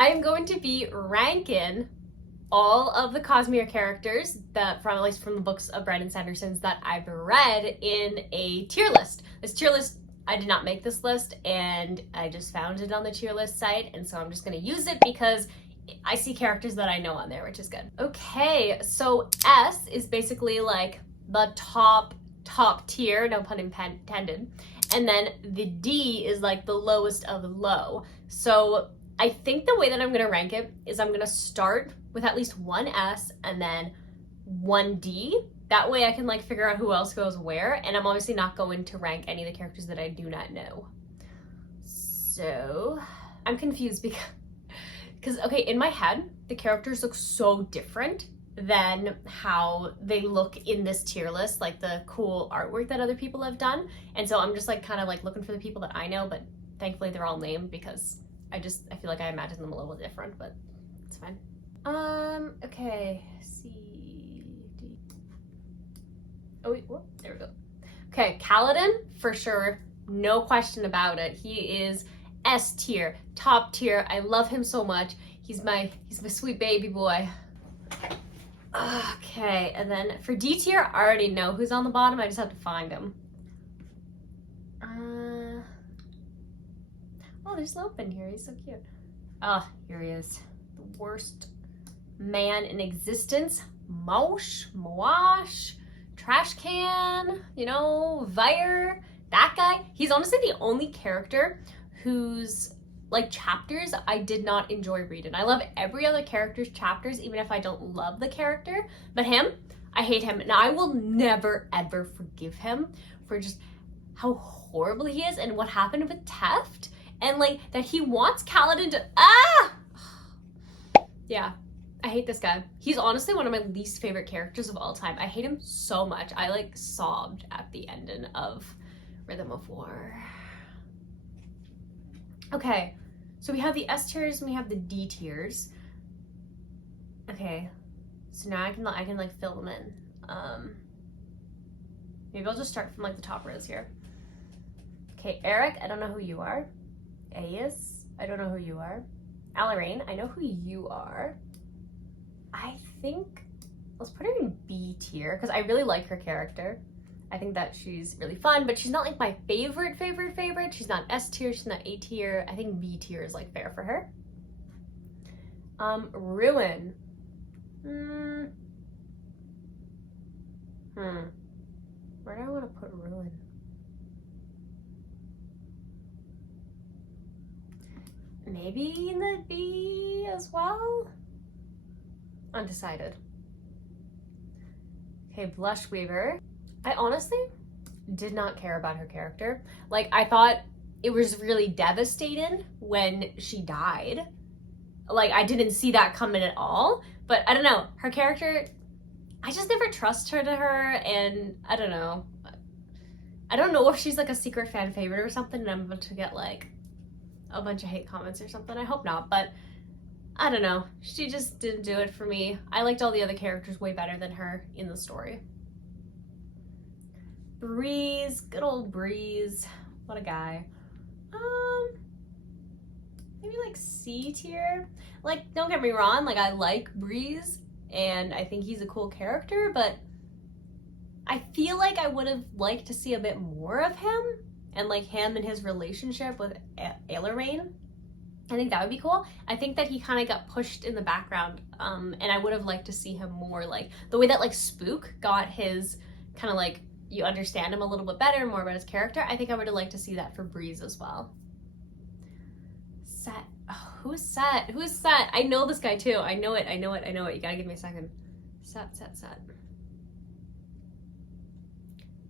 I'm going to be ranking all of the Cosmere characters that from at least from the books of Brandon Sanderson's that I've read in a tier list. This tier list, I did not make this list and I just found it on the tier list site, and so I'm just going to use it because I see characters that I know on there, which is good. Okay, so S is basically like the top tier, no pun intended, and then the D is like the lowest of low. So I think the way that I'm going to rank it is I'm going to start with at least one S and then one D. That way I can like figure out who else goes where, and I'm obviously not going to rank any of the characters that I do not know. So I'm confused because okay, in my head, the characters look so different than how they look in this tier list, like the cool artwork that other people have done. And so I'm just like kind of like looking for the people that I know, but thankfully they're all named because I feel like I imagine them a little different, but it's fine. Okay, C, D. Oh wait, whoop, there we go. Okay, Kaladin, for sure, no question about it. He is S tier, top tier. I love him so much. He's my sweet baby boy. Okay, and then for D tier, I already know who's on the bottom. I just have to find him. Oh, there's Lopin here. He's so cute. Oh, here he is. The worst man in existence. Mosh, trash can, you know, Vire, that guy. He's honestly the only character whose like chapters I did not enjoy reading. I love every other character's chapters, even if I don't love the character. But him, I hate him. And I will never, ever forgive him for just how horrible he is and what happened with Teft. And like that he wants Kaladin to, yeah, I hate this guy. He's honestly one of my least favorite characters of all time. I hate him so much. I like sobbed at the ending of Rhythm of War. Okay, so we have the S tiers and we have the D tiers. Okay, so now I can like fill them in. Maybe I'll just start from like the top rows here. Okay, Eric, I don't know who you are. Aes, I don't know who you are. Alarain, I know who you are. I think let's put her in B tier because I really like her character. I think that she's really fun, but she's not like my favorite. She's not S tier, she's not A tier. I think B tier is like fair for her. Ruin. Where do I want to put Ruin? Maybe in the B as well? Undecided. Okay, Blush Weaver. I honestly did not care about her character. Like, I thought it was really devastating when she died. Like, I didn't see that coming at all. But I don't know, her character, I just never trust her to her, and I don't know. I don't know if she's like a secret fan favorite or something, and I'm about to get like a bunch of hate comments or something. I hope not, but I don't know. She just didn't do it for me. I liked all the other characters way better than her in the story. Breeze, good old Breeze. What a guy. Maybe like C tier. Like, don't get me wrong, like I like Breeze and I think he's a cool character, but I feel like I would have liked to see a bit more of him and like him and his relationship with Alarain. I think that would be cool. I think that he kind of got pushed in the background, and I would have liked to see him more like the way that like Spook got his kind of like, you understand him a little bit better, more about his character. I think I would have liked to see that for Breeze as well. Set. Oh, who's Set? Who's Set? I know this guy too. I know it. You gotta give me a second. Set.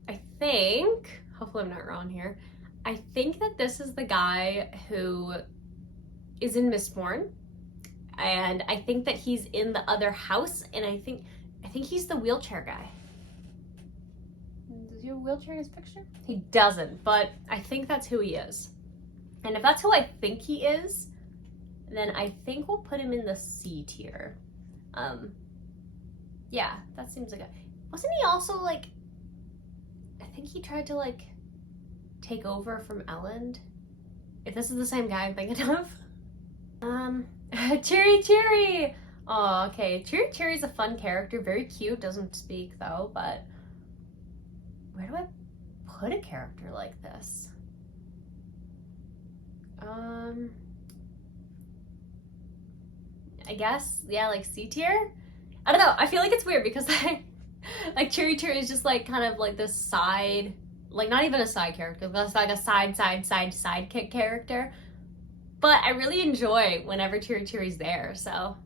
I think, hopefully I'm not wrong here, I think that this is the guy who is in Mistborn, and I think that he's in the other house, and I think he's the wheelchair guy. Does he have a wheelchair in his picture? He doesn't, but I think that's who he is. And if that's who I think he is, then I think we'll put him in the C tier. Yeah, that seems like wasn't he also like, I think he tried to like take over from Elend? If this is the same guy I'm thinking of. Cheery Cheery! Oh, okay. Cheery Cheery's a fun character, very cute, doesn't speak though, but where do I put a character like this? I guess, yeah, like C tier? I don't know, I feel like it's weird because like Cheery Cheery is just like kind of like this side, like not even a side character, that's like a sidekick character. But I really enjoy whenever Cheery Cheery's there, so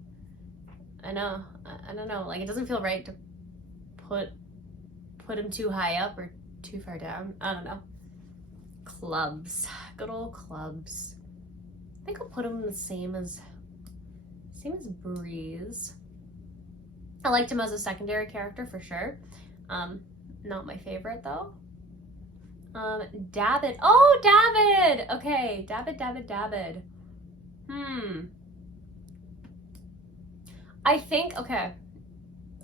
I don't know, like it doesn't feel right to put him too high up or too far down. I don't know. Clubs, good old clubs. I think I'll put him the same as Breeze. I liked him as a secondary character for sure. Not my favorite though. David. Oh, David! Okay, David.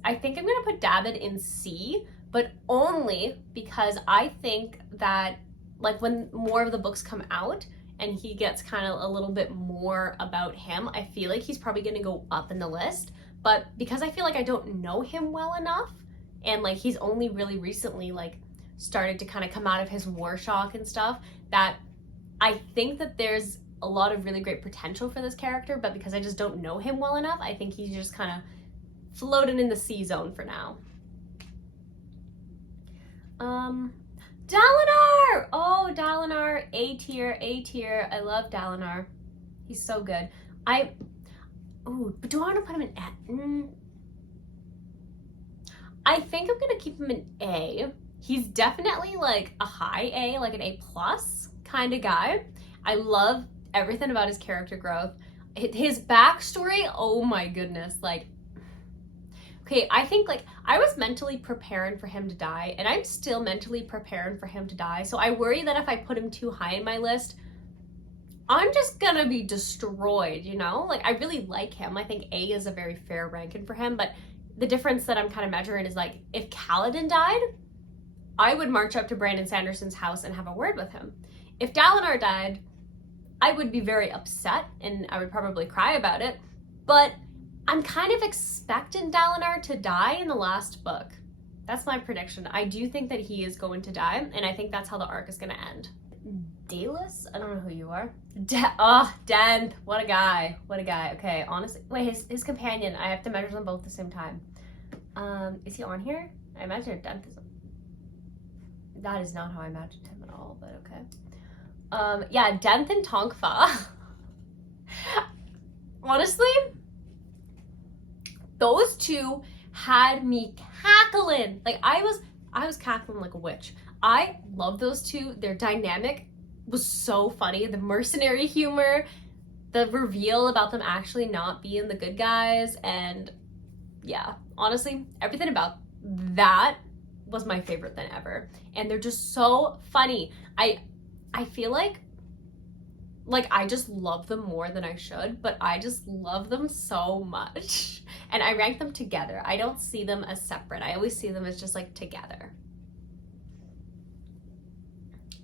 I think I'm gonna put David in C, but only because I think that like when more of the books come out and he gets kind of a little bit more about him, I feel like he's probably gonna go up in the list. But because I feel like I don't know him well enough, and like he's only really recently like started to kind of come out of his war shock and stuff, that I think that there's a lot of really great potential for this character, but because I just don't know him well enough, I think he's just kind of floating in the C zone for now. Dalinar! Oh, Dalinar, A tier. I love Dalinar. He's so good. But do I want to put him in A? I think I'm gonna keep him in A. He's definitely like a high A, like an A+ kind of guy. I love everything about his character growth. His backstory, oh my goodness, like, okay, I think like I was mentally preparing for him to die, and I'm still mentally preparing for him to die. So I worry that if I put him too high in my list, I'm just gonna be destroyed, you know? Like, I really like him. I think A is a very fair ranking for him, but the difference that I'm kind of measuring is like, if Kaladin died, I would march up to Brandon Sanderson's house and have a word with him. If Dalinar died, I would be very upset and I would probably cry about it, but I'm kind of expecting Dalinar to die in the last book. That's my prediction. I do think that he is going to die, and I think that's how the arc is going to end. Dalus? I don't know who you are. Denth. What a guy. Okay, honestly. Wait, his companion. I have to measure them both at the same time. Is he on here? I imagine Denth is. That is not how I imagined him at all, but okay. Yeah, Denth and Tongfa. Honestly, those two had me cackling. Like I was cackling like a witch. I love those two. Their dynamic was so funny. The mercenary humor, the reveal about them actually not being the good guys, and yeah, honestly, everything about that was my favorite thing ever. And they're just so funny. I feel like I just love them more than I should, but I just love them so much. And I rank them together. I don't see them as separate. I always see them as just like together.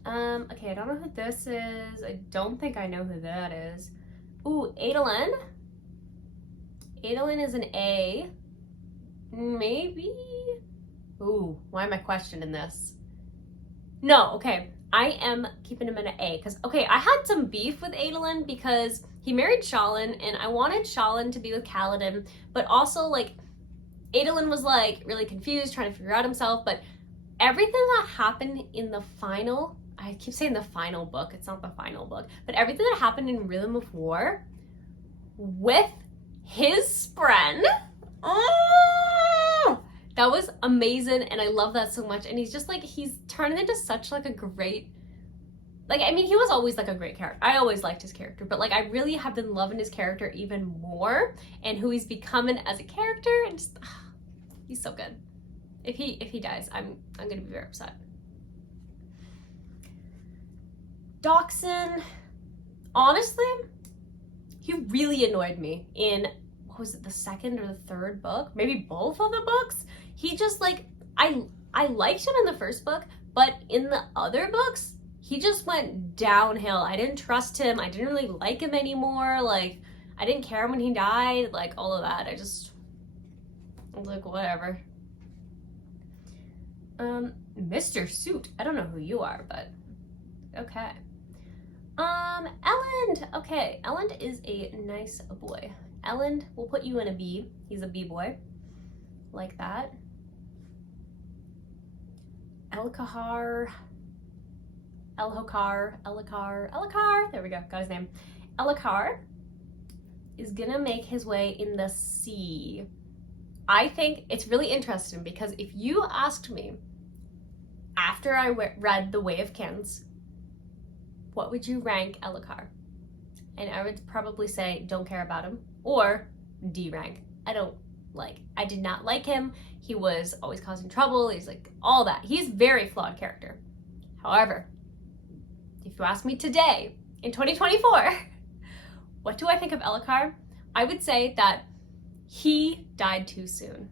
Okay, I don't know who this is. I don't think I know who that is. Ooh, Adolin. Adolin is an A. Maybe? Ooh, why am I questioning this? No, okay. I am keeping him in an A because, okay, I had some beef with Adolin because he married Shallan and I wanted Shallan to be with Kaladin, but also like Adolin was like really confused, trying to figure out himself, but everything that happened in the final, I keep saying the final book, it's not the final book, but everything that happened in Rhythm of War with his friend, that was amazing, and I love that so much. And he's just like, he's turned into such like a great, like, I mean, he was always like a great character. I always liked his character, but like I really have been loving his character even more and who he's becoming as a character, and just, he's so good. If he dies, I'm gonna be very upset. Doxson, honestly, he really annoyed me in, what was it, the second or the third book? Maybe both of the books? He just like, I liked him in the first book, but in the other books, he just went downhill. I didn't trust him. I didn't really like him anymore. Like, I didn't care when he died, like all of that. I was like, whatever. Mr. Suit. I don't know who you are, but okay. Elend. Okay, Elend is a nice boy. Elend, we'll put you in a B. He's a B boy. Like that. Elhokar. There we go, got his name. Elhokar is gonna make his way in the C. I think it's really interesting because if you asked me after I read The Way of Kins, what would you rank Elhokar? And I would probably say don't care about him, or D rank. I did not like him. He was always causing trouble. He's like all that. He's a very flawed character. However, if you ask me today, in 2024, what do I think of Elhokar? I would say that he died too soon.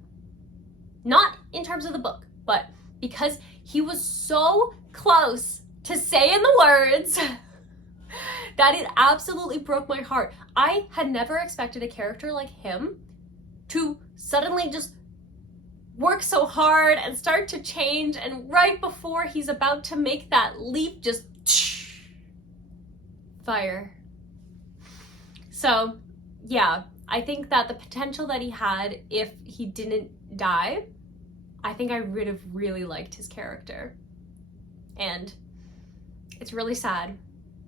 Not in terms of the book, but because he was so close to saying the words that it absolutely broke my heart. I had never expected a character like him to suddenly just work so hard and start to change, and right before he's about to make that leap, just fire. So yeah, I think that the potential that he had if he didn't die, I think I would have really liked his character. And it's really sad,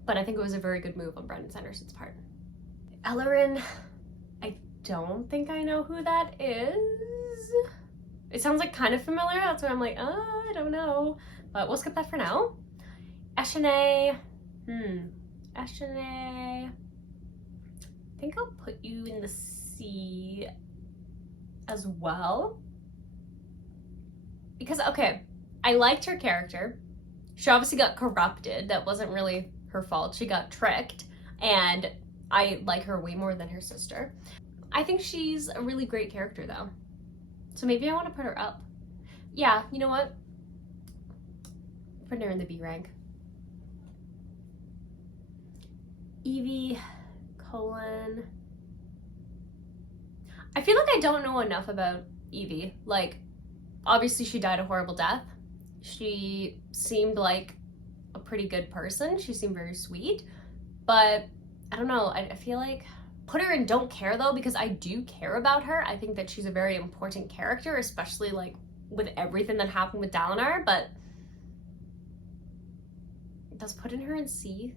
but I think it was a very good move on Brandon Sanderson's part. Ellerin, I don't think I know who that is. It sounds like kind of familiar, that's why I'm like, I don't know. But we'll skip that for now. Eshene, Eshene, I think I'll put you in the C as well. Because, okay, I liked her character. She obviously got corrupted. That wasn't really her fault. She got tricked. And I like her way more than her sister. I think she's a really great character, though. So maybe I want to put her up. Yeah, you know what? Put her in the B rank. Evie, Colin. I feel like I don't know enough about Evie. Like, obviously she died a horrible death. She seemed like a pretty good person. She seemed very sweet. But I don't know, I feel like put her in don't care though, because I do care about her. I think that she's a very important character, especially like with everything that happened with Dalinar, but does putting her in C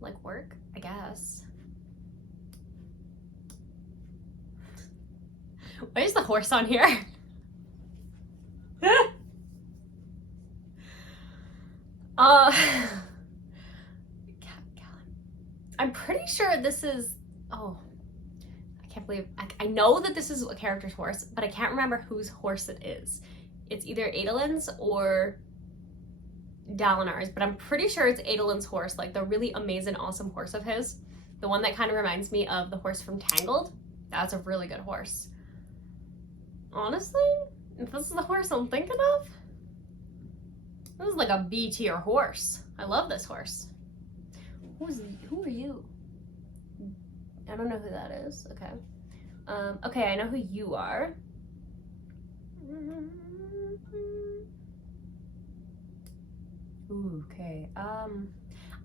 like work? I guess. Why is the horse on here? I'm pretty sure this is, I can't believe, I know that this is a character's horse, but I can't remember whose horse it is. It's either Adolin's or Dalinar's, but I'm pretty sure it's Adolin's horse, like the really amazing, awesome horse of his. The one that kind of reminds me of the horse from Tangled. That's a really good horse. Honestly, if this is the horse I'm thinking of, this is like a B tier horse. I love this horse. Who are you? I don't know who that is. Okay. Okay, I know who you are. Ooh, okay.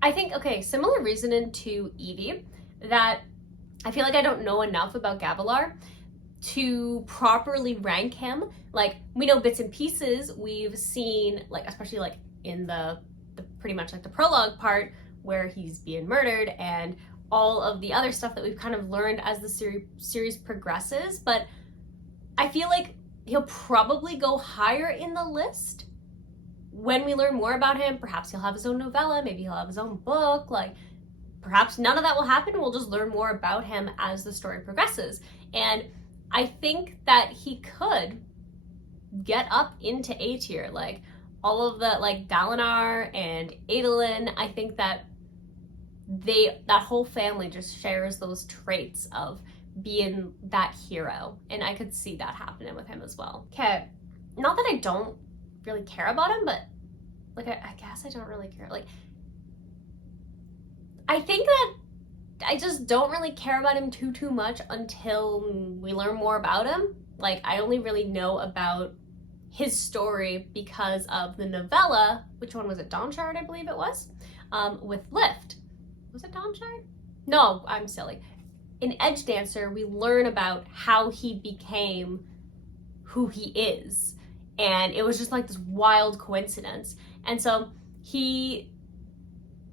I think, okay, similar reasoning to Evie, that I feel like I don't know enough about Gavilar to properly rank him. Like, we know bits and pieces. We've seen, like, especially like in the pretty much like the prologue part where he's being murdered and all of the other stuff that we've kind of learned as the series progresses. But I feel like he'll probably go higher in the list when we learn more about him. Perhaps he'll have his own novella, maybe he'll have his own book, like perhaps none of that will happen. We'll just learn more about him as the story progresses. And I think that he could get up into A tier, like all of the, like Dalinar and Adolin. I think that that whole family just shares those traits of being that hero, and I could see that happening with him as well. Okay, not that I don't really care about him, but like I guess I don't really care. Like, I think that I just don't really care about him too much until we learn more about him. Like, I only really know about his story because of the novella. Which one was it? Dawnshard, I believe it was, with Lift. Was it Dawnshard? No, I'm silly. In Edge Dancer, we learn about how he became who he is. And it was just like this wild coincidence. And so he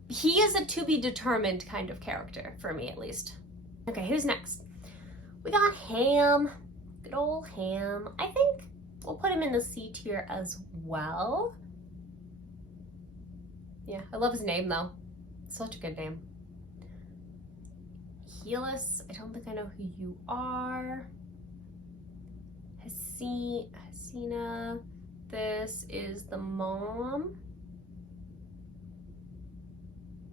is a to be determined kind of character, for me at least. Okay, who's next? We got Ham. Good old Ham. I think we'll put him in the C tier as well. Yeah, I love his name though. Such a good name. Helis, I don't think I know who you are. Hasina, this is the mom.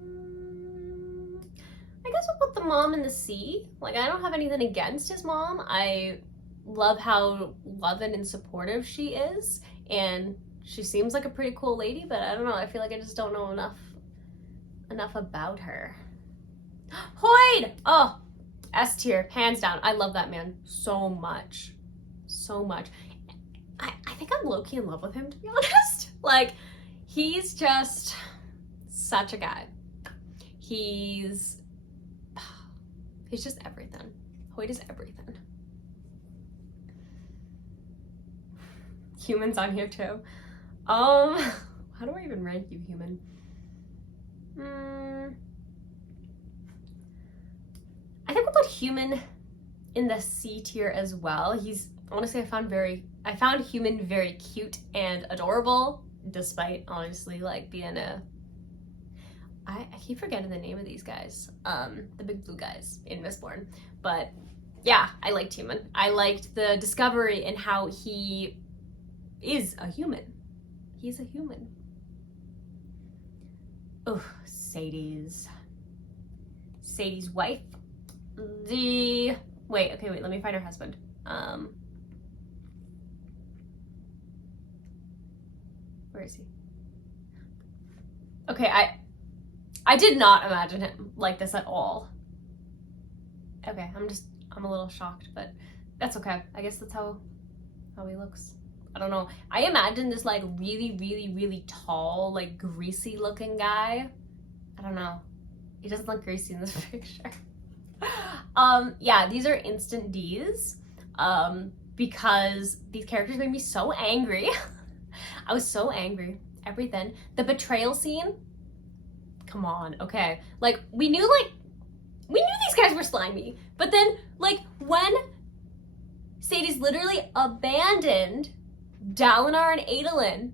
I guess we'll put the mom in the C. Like, I don't have anything against his mom. I love how loving and supportive she is, and she seems like a pretty cool lady, but I don't know, I feel like I just don't know enough about her. Hoyd! Oh, S tier, hands down. I love that man so much. So much. I think I'm low-key in love with him, to be honest. Like, he's just such a guy. He's just everything. Hoyd is everything. Human's on here too. How do I even rank you, Human? I think we'll put Human in the C tier as well. He's honestly, I found Human very cute and adorable, despite honestly like being I keep forgetting the name of these guys, the big blue guys in Mistborn. But yeah, I liked Human. I liked the discovery and how he is a human. He's a human. Oh, Sadie's wife. Wait, let me find her husband. Where is he? Okay, I did not imagine him like this at all. Okay, I'm a little shocked, but that's okay. I guess that's how he looks. I don't know. I imagine this like really tall, like greasy looking guy. I don't know. He doesn't look greasy in this picture. Yeah, these are instant D's. Because these characters made me so angry. I was so angry. Everything. The betrayal scene. Come on, okay. Like, we knew these guys were slimy. But then, like, when Sadie's literally abandoned Dalinar and Adolin,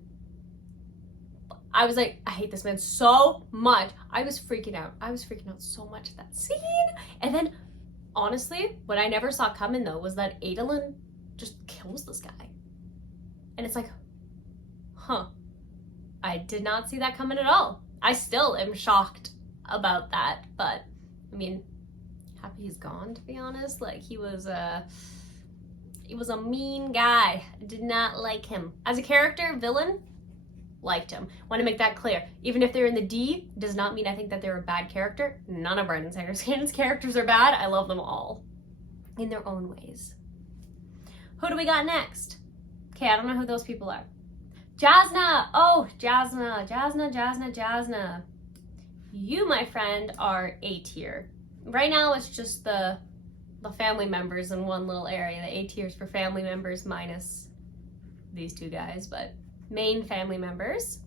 I was like, I hate this man so much. I was freaking out. I was freaking out so much at that scene. And then, honestly, what I never saw coming, though, was that Adolin just kills this guy. And it's like, huh. I did not see that coming at all. I still am shocked about that, but I mean, happy he's gone, to be honest. Like, he was a mean guy. I did not like him. As a character, villain, liked him. Want to make that clear. Even if they're in the D, does not mean I think that they're a bad character. None of Brandon Sanderson's characters are bad. I love them all in their own ways. Who do we got next? Okay, I don't know who those people are. Jasna! Oh, Jasna. You, my friend, are A tier. Right now, it's just the family members in one little area. The A tier is for family members minus these two guys, but main family members.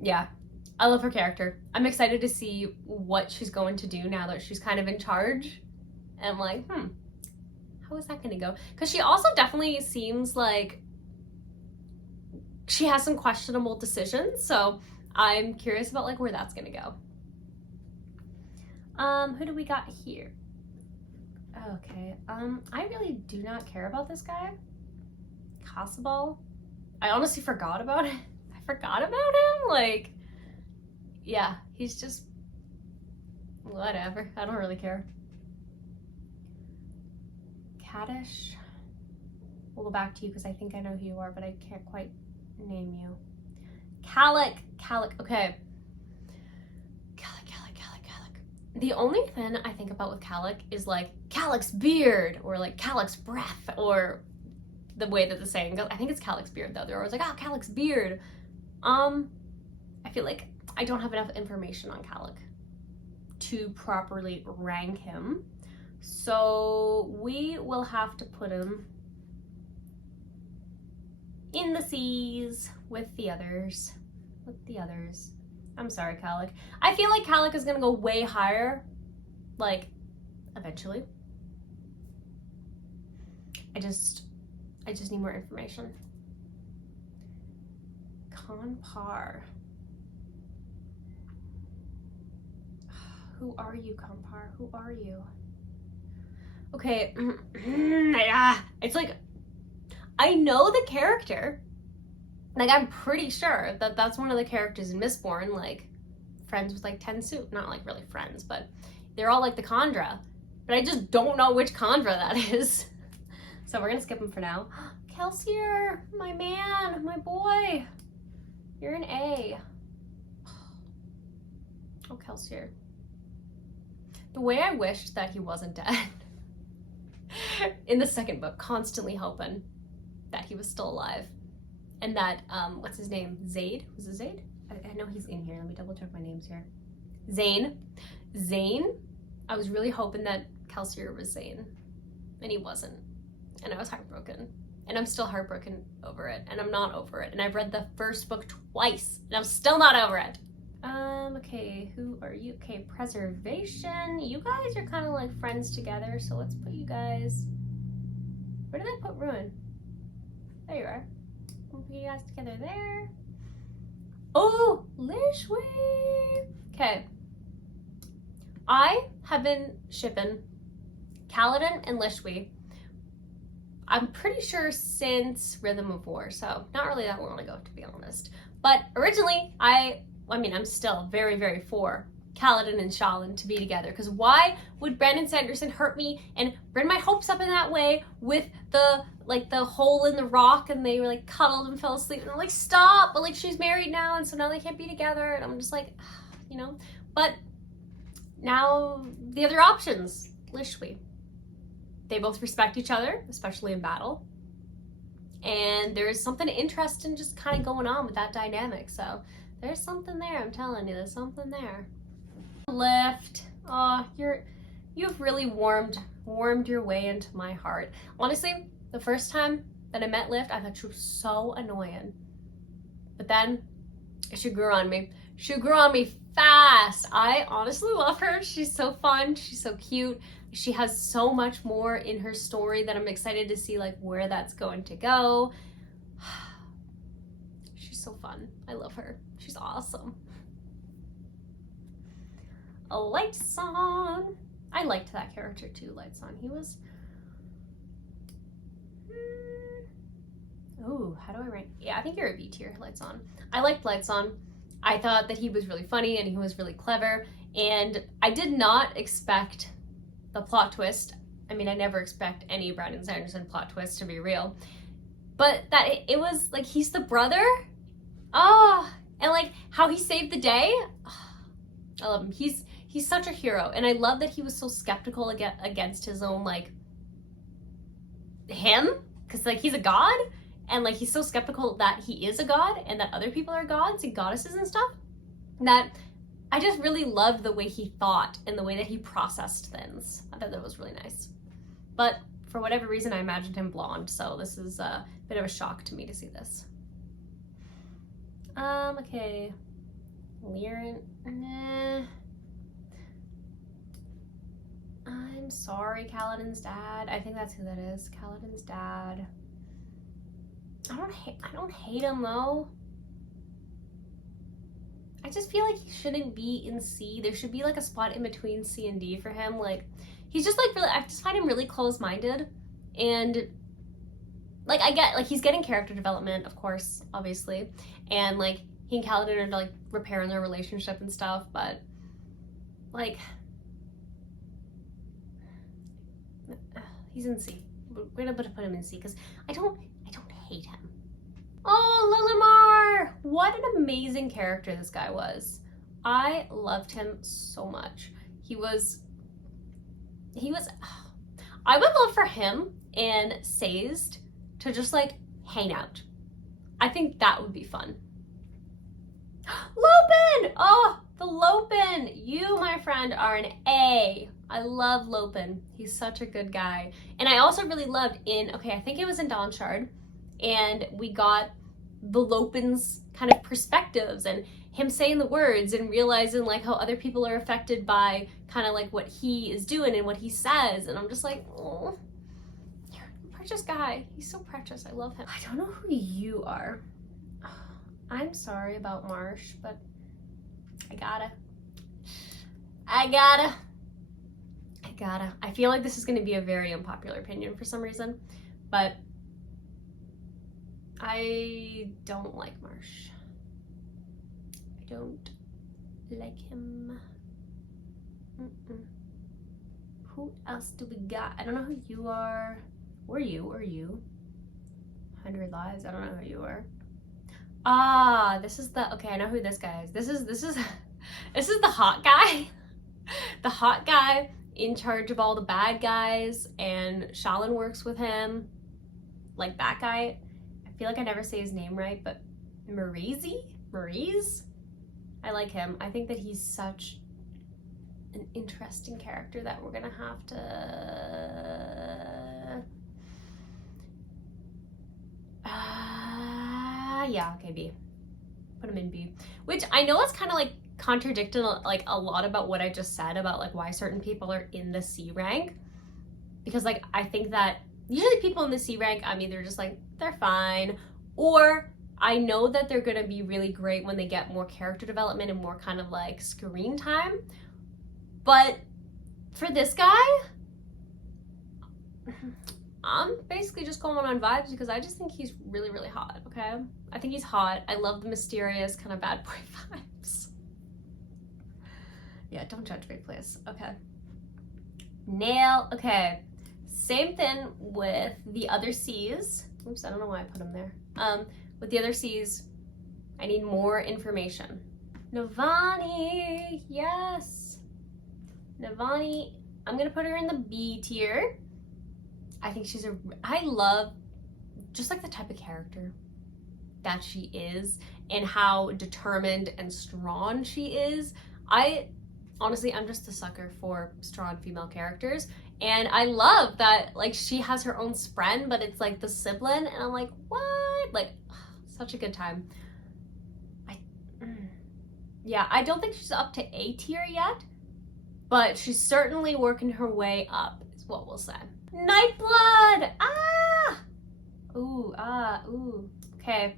Yeah, I love her character. I'm excited to see what she's going to do now that she's kind of in charge. And I'm like, how is that going to go? Because she also definitely seems like she has some questionable decisions, so I'm curious about like where that's gonna go. Who do we got here? Okay, I really do not care about this guy. Casabal. I honestly forgot about it. I forgot about him. Like, yeah, he's just whatever. I don't really care. Kaddish. We'll go back to you because I think I know who you are, but I can't quite name you. Calic. Okay. Calic. The only thing I think about with Calic is like Calic's beard or like Calic's breath or the way that the saying goes. I think it's Calic's beard though. They're always like, oh, Calic's beard. I feel like I don't have enough information on Calic to properly rank him. So we will have to put him in the C's with the others. I'm sorry, Calic. I feel like Calic is gonna go way higher, like, eventually. I just need more information. Conpar. Who are you, Conpar? Who are you? Okay, it's like, I know the character. Like, I'm pretty sure that that's one of the characters in Mistborn, like, friends with, like, Tensu. Not, like, really friends, but they're all, like, the Khandra. But I just don't know which Khandra that is. So we're gonna skip him for now. Kelsier, my man, my boy. You're an A. Oh, Kelsier. The way I wished that he wasn't dead. In the second book, constantly hoping that he was still alive. And that, what's his name? Zaid? Was it Zaid? I know he's in here. Let me double check my names here. Zane. I was really hoping that Kelsier was Zane. And he wasn't. And I was heartbroken. And I'm still heartbroken over it. And I'm not over it. And I've read the first book twice. And I'm still not over it. Okay, who are you? Okay, Preservation. You guys are kind of like friends together. So let's put you guys... Where did I put Ruin? There you are. We'll put you guys together there. Oh, Lishwi! Okay. I have been shipping Kaladin and Lishwi, I'm pretty sure since Rhythm of War, so not really that long ago, to be honest. But originally, I'm still very, very for Kaladin and Shallan to be together, because why would Brandon Sanderson hurt me and bring my hopes up in that way with the hole in the rock, and they were like cuddled and fell asleep, and I'm like, stop, but like she's married now, and so now they can't be together, and I'm just like, you know. But now the other options, Lishwi, they both respect each other, especially in battle, and there's something interesting just kind of going on with that dynamic. So there's something there, I'm telling you, there's something there. Lift. Oh, you've really warmed your way into my heart. Honestly, the first time that I met Lift, I thought she was so annoying. But then she grew on me. She grew on me fast. I honestly love her. She's so fun. She's so cute. She has so much more in her story that I'm excited to see like where that's going to go. She's so fun. I love her. She's awesome. A Lightson. I liked that character too, Lightson. He was... Oh, how do I rank? Yeah, I think you're a B tier, Lightson. I liked Lightson. I thought that he was really funny and he was really clever. And I did not expect the plot twist. I mean, I never expect any Brandon Sanderson plot twist, to be real. But that it was like, he's the brother. Oh, and like how he saved the day. Oh, I love him. He's such a hero. And I love that he was so skeptical against his own, like, him. Because, like, he's a god. And, like, he's so skeptical that he is a god and that other people are gods and goddesses and stuff. That I just really loved the way he thought and the way that he processed things. I thought that was really nice. But for whatever reason, I imagined him blonde. So this is a bit of a shock to me to see this. Okay. Lyran. I'm sorry, Kaladin's dad. I think that's who that is. Kaladin's dad. I don't hate him though. I just feel like he shouldn't be in C. There should be like a spot in between C and D for him. Like, he's just like really, I just find him really close-minded. And like, I get, like, he's getting character development, of course, obviously. And like, he and Kaladin are like repairing their relationship and stuff, but like, he's in C. We're gonna put him in C because I don't hate him. Oh, Lilimar! What an amazing character this guy was. I loved him so much. He was, I would love for him and Sazed to just like hang out. I think that would be fun. Lopin! Oh, the Lopin! You, my friend, are an A. I love Lopin. He's such a good guy. And I also really loved I think it was in Dawnshard, and we got the Lopin's kind of perspectives and him saying the words and realizing like how other people are affected by kind of like what he is doing and what he says. And I'm just like, oh, you're a precious guy. He's so precious. I love him. I don't know who you are. I'm sorry about Marsh, but I gotta. I feel like this is going to be a very unpopular opinion for some reason, but I don't like Marsh. I don't like him. Who else do we got? I don't know who you are. Or you. 100 Lives. I don't know who you are. Ah, this is okay, I know who this guy is. This is the hot guy. The hot guy in charge of all the bad guys, and Shalin works with him. Like that guy. I feel like I never say his name right, but Maurice? I like him. I think that he's such an interesting character that we're gonna have to yeah, okay, B. Put him in B. Which I know is kind of like contradicting like a lot about what I just said about like why certain people are in the C rank. Because like I think that usually people in the C rank, I'm either just like, they're fine, or I know that they're gonna be really great when they get more character development and more kind of like screen time. But for this guy, I'm basically just going on vibes because I just think he's really, really hot, okay? I think he's hot. I love the mysterious kind of bad boy vibes. Yeah, don't judge me, please. Okay. Nail. Okay. Same thing with the other C's. Oops, I don't know why I put them there. With the other C's, I need more information. Navani, yes. Navani, I'm gonna put her in the B tier. I think I love just like the type of character that she is and how determined and strong she is. Honestly, I'm just a sucker for strong female characters. And I love that, like, she has her own spren, but it's like the sibling. And I'm like, what? Like, such a good time. Yeah, I don't think she's up to A tier yet, but she's certainly working her way up, is what we'll say. Nightblood! Ah! Ooh. Okay.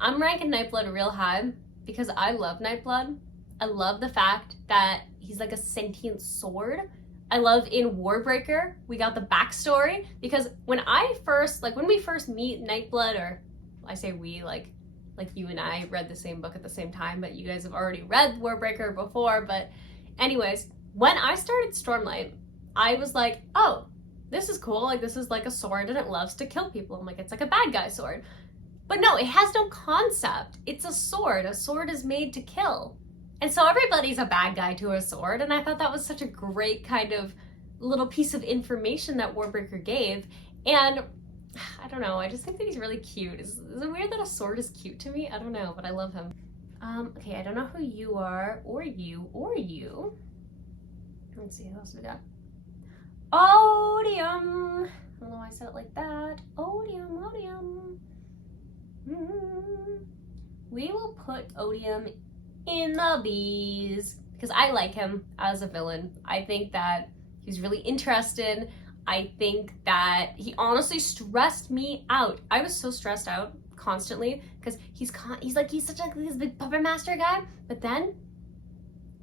I'm ranking Nightblood real high because I love Nightblood. I love the fact that he's like a sentient sword. I love in Warbreaker, we got the backstory, because when we first meet Nightblood, or I say we, like you and I read the same book at the same time, but you guys have already read Warbreaker before. But anyways, when I started Stormlight, I was like, oh, this is cool. Like, this is like a sword and it loves to kill people. I'm like, it's like a bad guy sword. But no, it has no concept. It's a sword. A sword is made to kill. And so everybody's a bad guy to a sword. And I thought that was such a great kind of little piece of information that Warbreaker gave. And I don't know, I just think that he's really cute. Is it weird that a sword is cute to me? I don't know, but I love him. Okay, I don't know who you are, or you. Let's see, who else we got? Odium. I don't know why I said it like that. Odium. We will put Odium in the B's because I like him as a villain. I think that he's really interesting. I think that he honestly stressed me out. I was so stressed out constantly because he's such this big puppet master guy, but then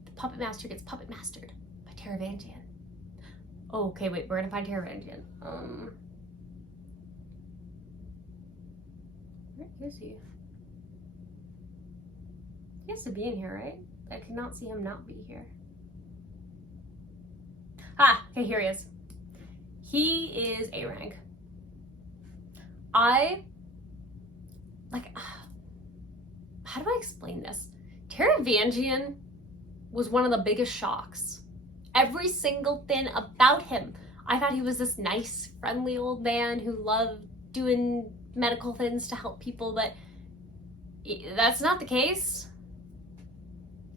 the puppet master gets puppet mastered by Taravangian. Oh, okay, wait, we're gonna find Taravangian. Where is he? He has to be in here, right? I cannot see him not be here. Okay, here he is. He is A rank. How do I explain this? Taravangian was one of the biggest shocks Every single thing about him. I thought he was this nice, friendly old man who loved doing medical things to help people, but that's not the case.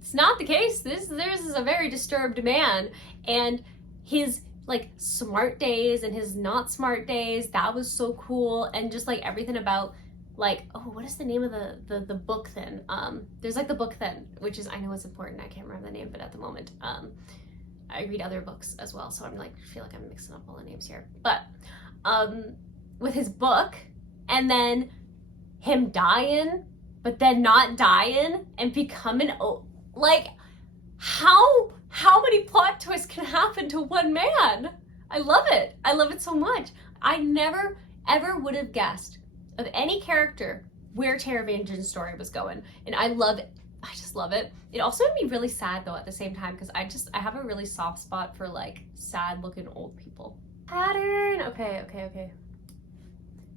It's not the case. This is a very disturbed man, and his like smart days and his not smart days, that was so cool. And just like everything about like, oh, what is the name of the book then? There's like the book then, which is, I know it's important, I can't remember the name of it at the moment. I read other books as well, so I'm like, feel like I'm mixing up all the names here. But with his book, and then him dying, but then not dying and becoming, like, how many plot twists can happen to one man? I love it. I love it so much. I never ever would have guessed of any character where Taravangian's story was going, and I love it. I just love it. It also made me really sad though at the same time, because I have a really soft spot for like sad looking old people. Pattern, okay.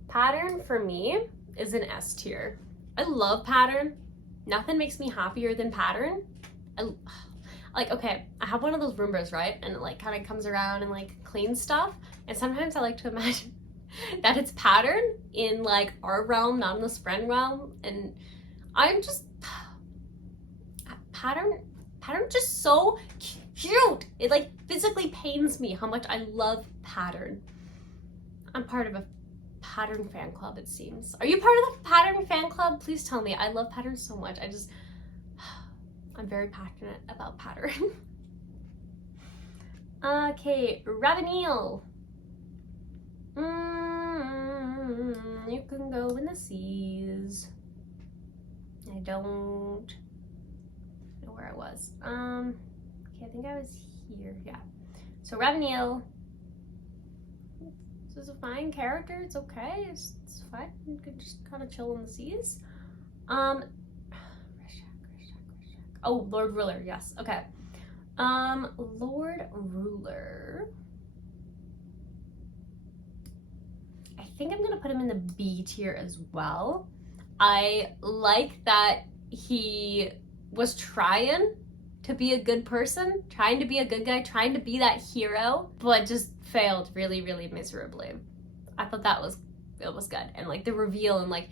Pattern for me is an S tier. I love Pattern. Nothing makes me happier than Pattern. Okay, I have one of those Roombas, right? And it like kind of comes around and like cleans stuff. And sometimes I like to imagine that it's Pattern in like our realm, not in the Spren realm. And I'm just, Pattern just so cute. It like physically pains me how much I love Pattern. I'm part of a Pattern fan club, it seems. Are you part of the Pattern fan club? Please tell me. I love Pattern so much. I'm very passionate about Pattern. Okay, Ravenel. You can go in the seas. I don't know where I was. Okay, I think I was here. Yeah. So Ravenel. This is a fine character. It's okay. It's fine. You could just kind of chill in the seas. Oh, Lord Ruler. Yes. Okay. Lord Ruler. I think I'm gonna put him in the B tier as well. I like that he was trying to be a good person, trying to be a good guy, trying to be that hero, but just failed really, really miserably. I thought it was good. And like the reveal and like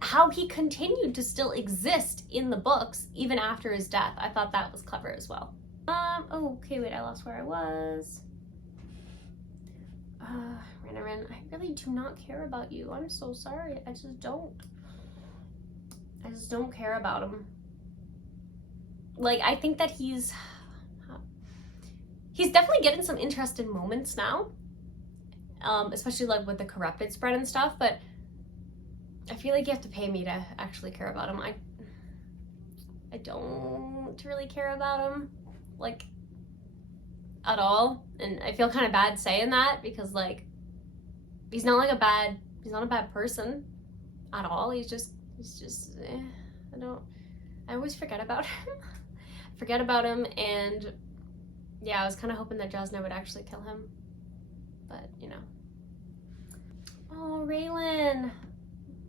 how he continued to still exist in the books even after his death. I thought that was clever as well. Oh, okay, wait, I lost where I was. Renarin, I really do not care about you. I'm so sorry. I just don't care about him. Like, I think that he's definitely getting some interesting moments now. Especially like with the corrupted spread and stuff, but I feel like you have to pay me to actually care about him. I don't really care about him, like, at all. And I feel kind of bad saying that because, like, he's not a bad person at all. He's just, I always forget about him. And yeah, I was kind of hoping that Jasna would actually kill him, but you know. Oh, Raylan,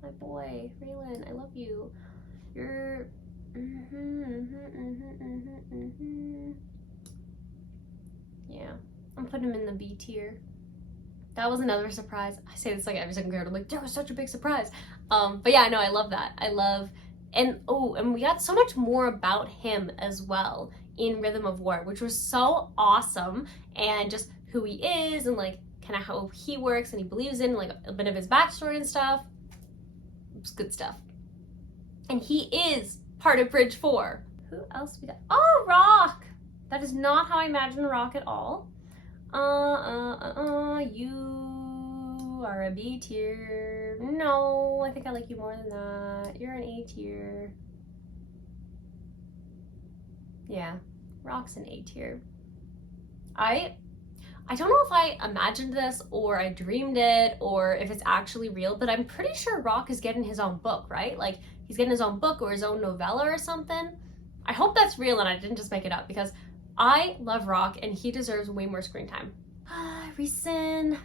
my boy, Raylan, I love you. You're, yeah, I'm putting him in the B tier. That was another surprise. I say this like every second character. I'm like, that was such a big surprise. But yeah, no, I love that. And we got so much more about him as well in Rhythm of War, which was so awesome, and just who he is and like kind of how he works and he believes in, like a bit of his backstory and stuff. It's good stuff. And he is part of Bridge 4. Who else we got? Oh, Rock! That is not how I imagine Rock at all. You are a B tier. No, I think I like you more than that. You're an A tier. Yeah, Rock's an A tier. I don't know if I imagined this or I dreamed it or if it's actually real, but I'm pretty sure Rock is getting his own book, right? Like, he's getting his own book or his own novella or something. I hope that's real and I didn't just make it up, because I love Rock and he deserves way more screen time. Rhysand,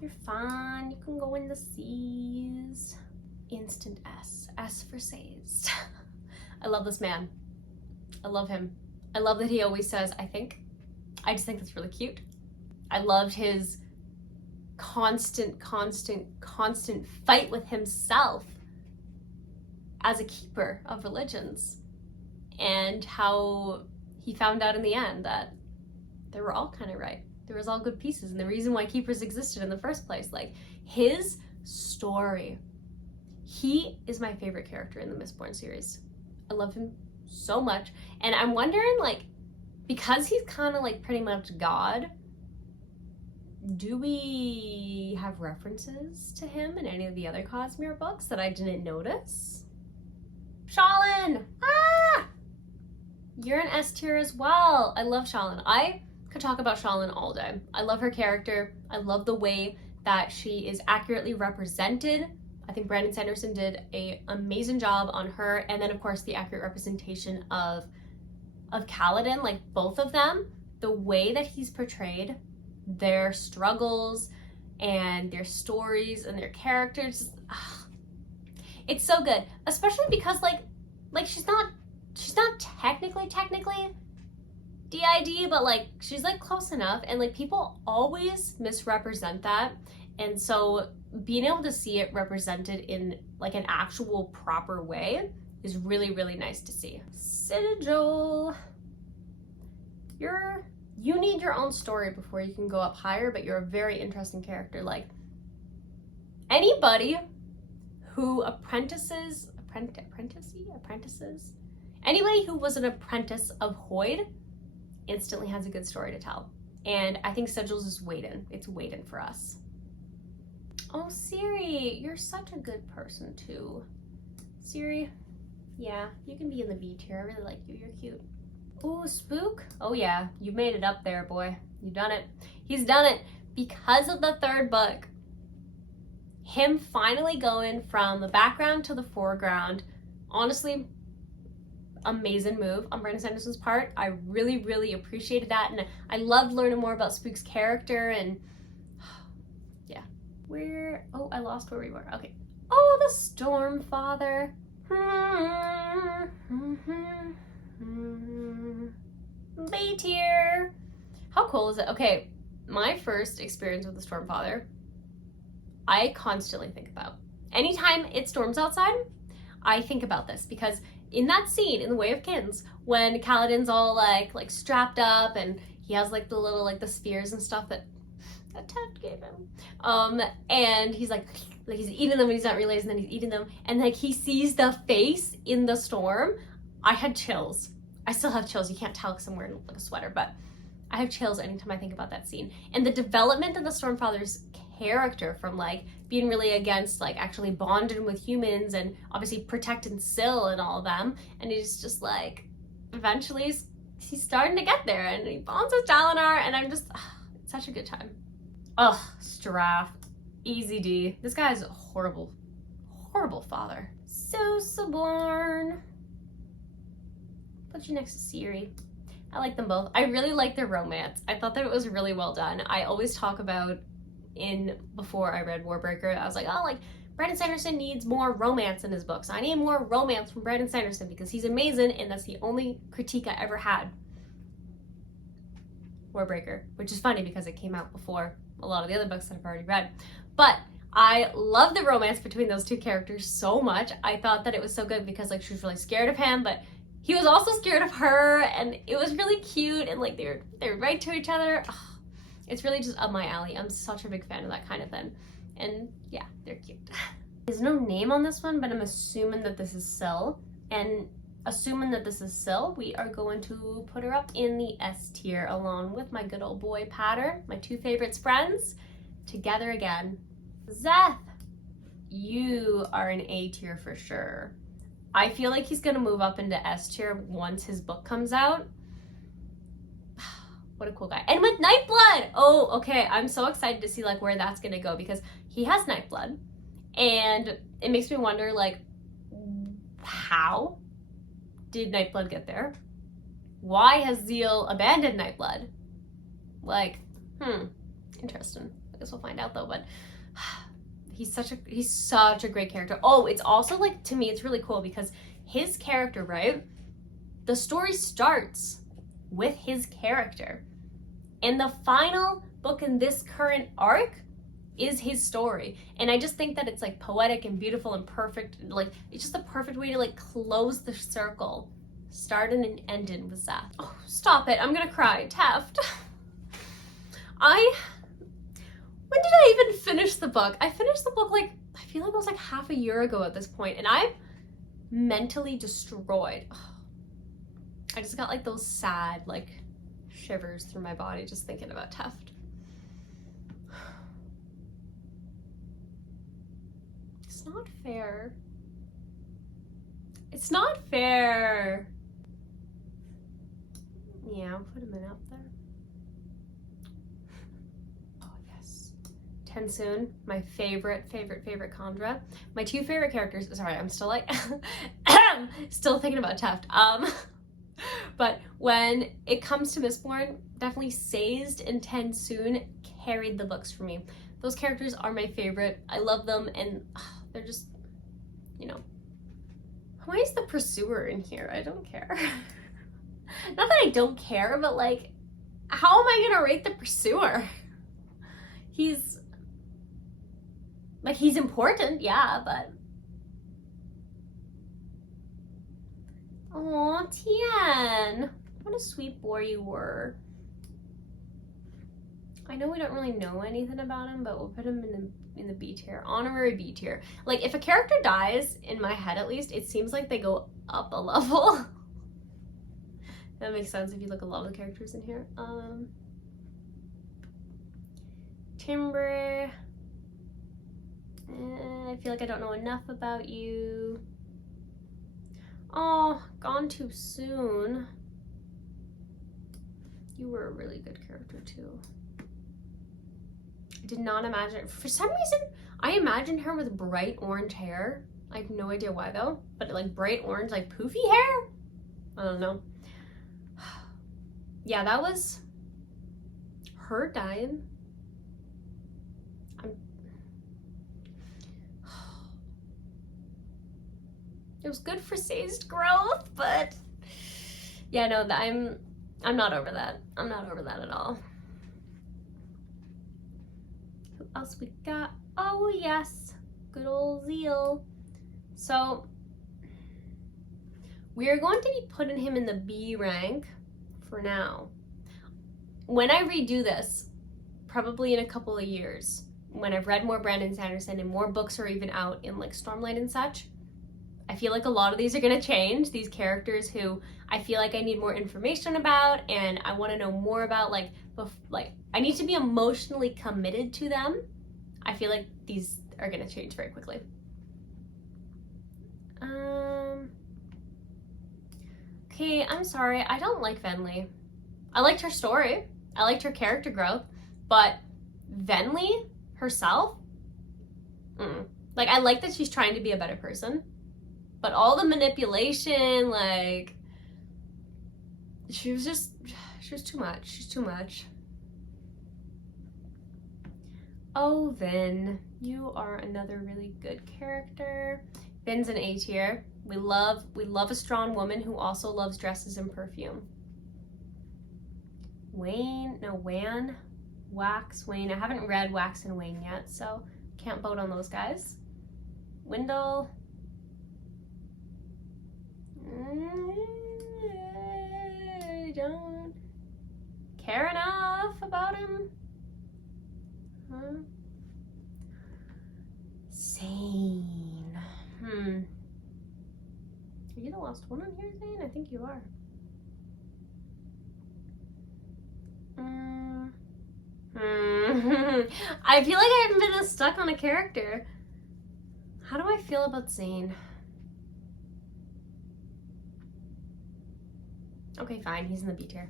you're fine. You can go in the seas. Instant S. S for Sazed. I love this man. I love him. I love that he always says, I think. I just think that's really cute. I loved his constant fight with himself as a keeper of religions, and how he found out in the end that they were all kind of right. There was all good pieces, and the reason why keepers existed in the first place. Like, his story. He is my favorite character in the Mistborn series. I love him so much. And I'm wondering, like, because he's kind of like pretty much God, do we have references to him in any of the other Cosmere books that I didn't notice? Shallan! Ah! You're an S tier as well. I love Shallan. I could talk about Shallan all day. I love her character. I love the way that she is accurately represented. I think Brandon Sanderson did an amazing job on her. And then, of course, the accurate representation of Kaladin, like both of them, the way that he's portrayed, their struggles and their stories and their characters, it's so good. Especially because like she's not technically DID, but like she's like close enough, and like people always misrepresent that. And so being able to see it represented in like an actual proper way is really, really nice to see. Sigil, you need your own story before you can go up higher, but you're a very interesting character. Like, anybody who anybody who was an apprentice of Hoyd instantly has a good story to tell. And I think Sigil's is waiting. It's waiting for us. Oh, Siri, you're such a good person too. Siri, yeah, you can be in the B tier. I really like you. You're cute. Ooh, Spook. Oh yeah, you made it up there, boy. You've done it. He's done it because of the third book. Him finally going from the background to the foreground. Honestly, amazing move on Brandon Sanderson's part. I really, really appreciated that, and I loved learning more about Spook's character. And yeah, oh, I lost where we were. Okay. Oh, the Stormfather. B tier. How cool is it? Okay, my first experience with the Stormfather, I constantly think about. Anytime it storms outside, I think about this, because in that scene in The Way of Kins, when Kaladin's all like strapped up, and he has like the little the spears and stuff that Ted gave him, and he's like he's eating them and he's not realizing that he's eating them, and like he sees the face in the storm. I had chills. I still have chills. You can't tell because I'm wearing like a sweater, but I have chills anytime I think about that scene. And the development of the Stormfather's character, from like being really against like actually bonding with humans and obviously protecting Syl and all of them, and he's just like eventually he's starting to get there, and he bonds with Dalinar, and I'm just it's such a good time. Ugh, Strath, easy D. This guy is a horrible father. So Suborn. Put you next to Siri. I like them both. I really like their romance. I thought that it was really well done. I always talk about before I read Warbreaker, I was like, oh, like Brandon Sanderson needs more romance in his books. I need more romance from Brandon Sanderson because he's amazing, and that's the only critique I ever had. Warbreaker, which is funny because it came out before a lot of the other books that I've already read. But I love the romance between those two characters so much. I thought that it was so good because like she was really scared of him, but he was also scared of her, and it was really cute, and like they're right to each other. Oh, it's really just up my alley. I'm such a big fan of that kind of thing. And yeah, they're cute. There's no name on this one, but I'm assuming that this is Syl. And assuming that this is Syl, we are going to put her up in the S tier along with my good old boy Patter, my two favorites friends, together again. Szeth, you are an A tier for sure. I feel like he's gonna move up into S tier once his book comes out. What a cool guy. And with Nightblood! Oh, okay, I'm so excited to see like where that's gonna go, because he has Nightblood, and it makes me wonder like, how did Nightblood get there? Why has Zeal abandoned Nightblood? Like, interesting. I guess we'll find out though, but he's such a great character. Oh, it's also like, to me, it's really cool because his character, right? The story starts with his character. And the final book in this current arc is his story. And I just think that it's like poetic and beautiful and perfect. Like, it's just the perfect way to like close the circle. Starting and ending with that. Oh, stop it. I'm gonna cry. Taft. When did I even finish the book? I finished the book like, I feel like it was like half a year ago at this point, and I'm mentally destroyed. I just got like those sad like shivers through my body just thinking about Taft. It's not fair. It's not fair. Yeah, I'll put him in up there. Oh, yes. Tensoon, my favorite Kandra. My two favorite characters, sorry, I'm still like, still thinking about Taft. But when it comes to Mistborn, definitely Sazed and Tensoon carried the books for me. Those characters are my favorite. I love them, and they're just, you know. Why is the pursuer in here? I don't care. Not that I don't care, but like, how am I gonna rate the pursuer? He's important, yeah, but. Aw, Tien. What a sweet boy you were. I know we don't really know anything about him, but we'll put him in the B tier. Honorary B tier. Like, if a character dies, in my head at least, it seems like they go up a level. That makes sense if you look at a lot of the characters in here. Timber. I feel like I don't know enough about you. Oh, gone too soon. You were a really good character too. I did not imagine, for some reason, I imagined her with bright orange hair. I have no idea why though, but like bright orange, like poofy hair? I don't know. Yeah, that was her dying. It was good for Sazed growth, but yeah, no, I'm not over that. I'm not over that at all. Who else we got? Oh yes, good old Zeal. So we are going to be putting him in the B rank for now. When I redo this, probably in a couple of years, when I've read more Brandon Sanderson and more books are even out in like Stormlight and such, I feel like a lot of these are gonna change. These characters who I feel like I need more information about and I want to know more about, like I need to be emotionally committed to them. I feel like these are gonna change very quickly. Okay, I'm sorry. I don't like Venli. I liked her story. I liked her character growth, but Venli herself, like I like that she's trying to be a better person. But all the manipulation, like, she was too much. She's too much. Oh, Vin, you are another really good character. Vin's an A tier. We love a strong woman who also loves dresses and perfume. Wan. Wax, Wayne. I haven't read Wax and Wayne yet, so can't vote on those guys. Wendell. I don't care enough about him. Huh? Zane. Are you the last one on here, Zane? I think you are. I feel like I haven't been as stuck on a character. How do I feel about Zane? Okay, fine, he's in the B tier.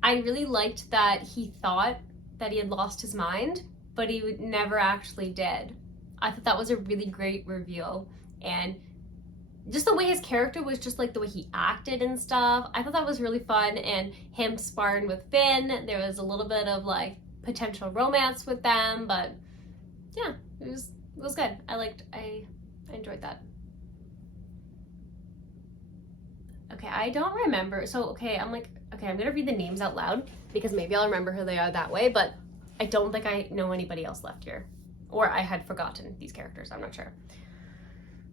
I really liked that he thought that he had lost his mind, but he never actually did. I thought that was a really great reveal, and just the way his character was, just like the way he acted and stuff, I thought that was really fun. And him sparring with Finn, there was a little bit of like potential romance with them, but yeah, it was good. I enjoyed that. Okay, I don't remember. So, okay, I'm like, okay, I'm gonna read the names out loud because maybe I'll remember who they are that way, but I don't think I know anybody else left here. Or I had forgotten these characters, I'm not sure.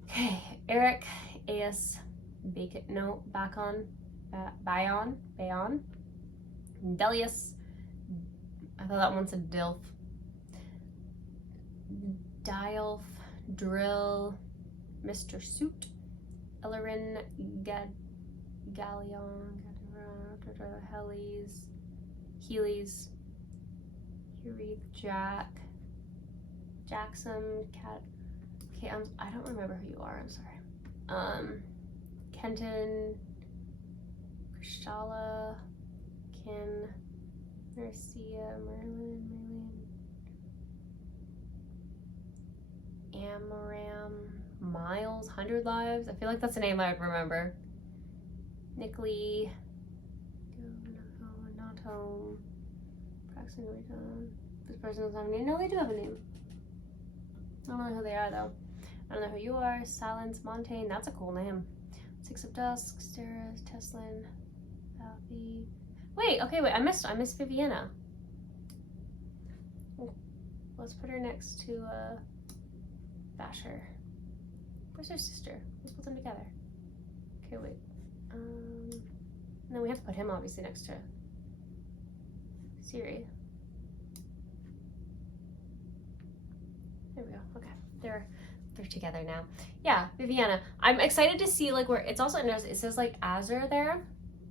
Okay, Eric, Aes, Bacon, no, Bayon, Delius, I thought that one said Dilf, Dialf, Drill, Mr. Suit, Ellerin, Galleon, Heelys, Heareth, Jackson, Cat. Okay, I don't remember who you are. I'm sorry. Kenton, Krishala, Kin, Marcia, Merlin, Amaram, Miles, 100 Lives. I feel like that's a name I would remember. Nickley, Not Home, Braxton, this person doesn't have a name. No, they do have a name. I don't know who they are though. I don't know who you are. Silence, Montaigne, that's a cool name. Six of Dusk, Steris, Teslin, Alfie. Wait, okay, wait, I missed Viviana. Let's put her next to Basher. Where's her sister? Let's put them together. Okay, wait. And then we have to put him obviously next to Siri. There we go. Okay, they're together now. Yeah, Viviana. I'm excited to see like where it's also interesting. It says like Azure there,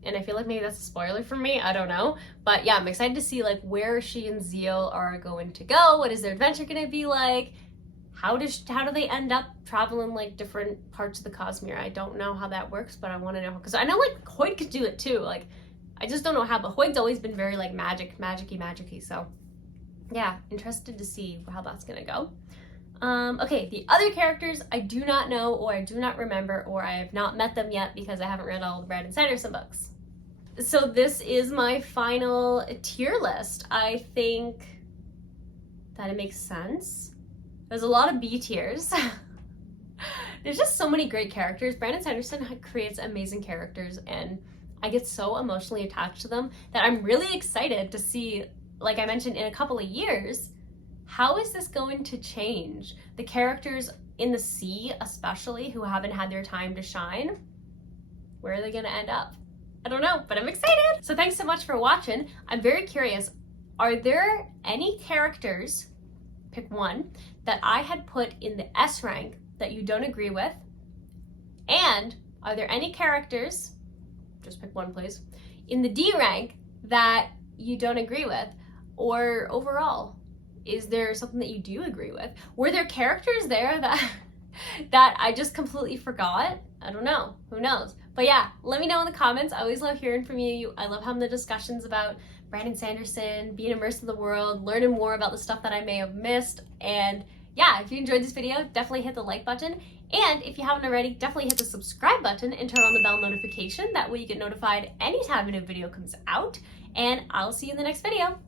and I feel like maybe that's a spoiler for me. I don't know, but yeah, I'm excited to see like where she and Zeal are going to go. What is their adventure going to be like? How do they end up traveling like different parts of the Cosmere? I don't know how that works, but I want to know because I know like Hoyd could do it too. Like I just don't know how, but Hoyd's always been very like magic-y. So yeah, interested to see how that's gonna go. Okay, the other characters I do not know, or I do not remember, or I have not met them yet because I haven't read all the Brandon Sanderson books. So this is my final tier list. I think that it makes sense. There's a lot of B tiers. There's just so many great characters. Brandon Sanderson creates amazing characters, and I get so emotionally attached to them that I'm really excited to see, like I mentioned, in a couple of years, how is this going to change? The characters in the sea, especially, who haven't had their time to shine, where are they gonna end up? I don't know, but I'm excited. So thanks so much for watching. I'm very curious, are there any characters, pick one, that I had put in the S rank that you don't agree with? And are there any characters, just pick one please, in the D rank that you don't agree with? Or overall, is there something that you do agree with? Were there characters there that I just completely forgot? I don't know, who knows? But yeah, let me know in the comments. I always love hearing from you. I love having the discussions about Brandon Sanderson, being immersed in the world, learning more about the stuff that I may have missed. And yeah, if you enjoyed this video, definitely hit the like button. And if you haven't already, definitely hit the subscribe button and turn on the bell notification. That way you get notified anytime a new video comes out. And I'll see you in the next video.